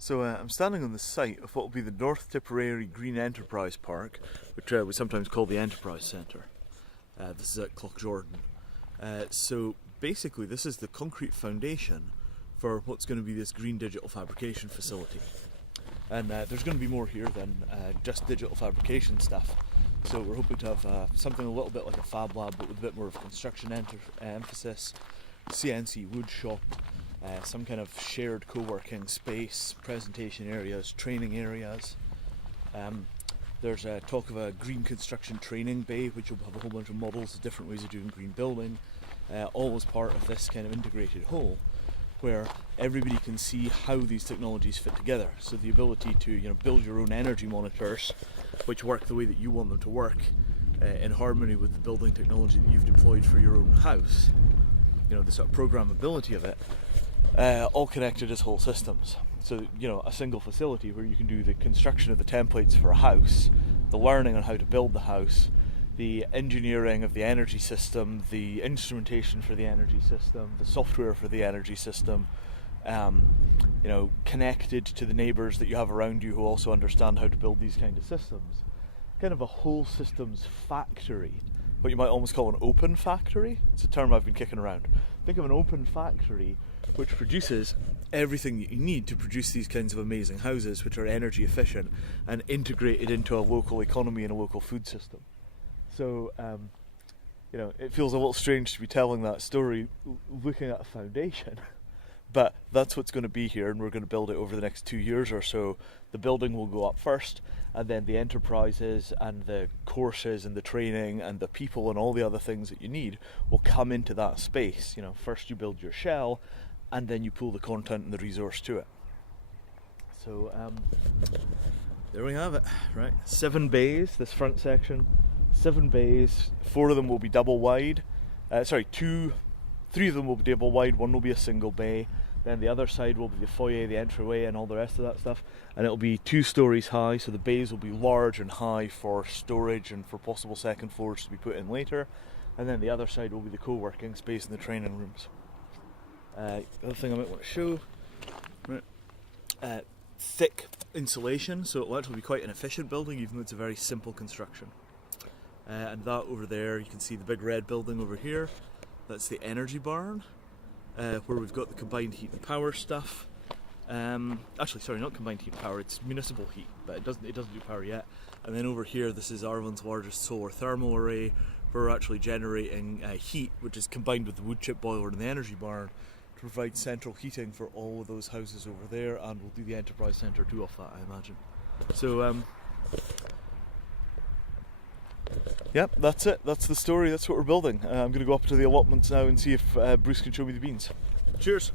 So I'm standing on the site of what will be the North Tipperary Green Enterprise Park, which we sometimes call the Enterprise Centre. This is at Cloughjordan. So basically this is the concrete foundation for what's going to be this green digital fabrication facility. And there's going to be more here than just digital fabrication stuff. So we're hoping to have something a little bit like a fab lab, but with a bit more of construction emphasis, CNC wood shop, some kind of shared co-working space, presentation areas, training areas. There's talk of a green construction training bay, which will have a whole bunch of models of different ways of doing green building, all as part of this kind of integrated whole, where everybody can see how these technologies fit together. So the ability to build your own energy monitors, which work the way that you want them to work, in harmony with the building technology that you've deployed for your own house. The sort of programmability of it, all connected as whole systems. So, a single facility where you can do the construction of the templates for a house, the learning on how to build the house, the engineering of the energy system, the instrumentation for the energy system, the software for the energy system, connected to the neighbours that you have around you who also understand how to build these kind of systems. Kind of a whole systems factory, what you might almost call an open factory. It's a term I've been kicking around. Think of an open factory which produces everything that you need to produce these kinds of amazing houses, which are energy efficient and integrated into a local economy and a local food system. So, it feels a little strange to be telling that story looking at a foundation, but that's what's going to be here, and we're going to build it over the next 2 years or so. The building will go up first, and then the enterprises and the courses and the training and the people and all the other things that you need will come into that space. First you build your shell, and then you pull the content and the resource to it. So there we have it, right? 7 bays, this front section, 7 bays, 4 of them will be double wide. 3 of them will be double wide, 1 will be a single bay. Then the other side will be the foyer, the entryway, and all the rest of that stuff. And it'll be 2 stories high, so the bays will be large and high for storage and for possible second floors to be put in later. And then the other side will be the co-working space and the training rooms. The other thing I might want to show, right, thick insulation, so it'll actually be quite an efficient building, even though it's a very simple construction. And that over there, you can see the big red building over here. That's the energy barn, where we've got the combined heat and power stuff. Actually, sorry, not combined heat and power, it's municipal heat, but it doesn't do power yet. And then over here, this is Ireland's largest solar thermal array, where we're actually generating heat, which is combined with the wood chip boiler in the energy barn, to provide central heating for all of those houses over there, and we'll do the Enterprise Centre too off that, I imagine. So, yep, that's it. That's the story. That's what we're building. I'm going to go up to the allotments now and see if Bruce can show me the beans. Cheers!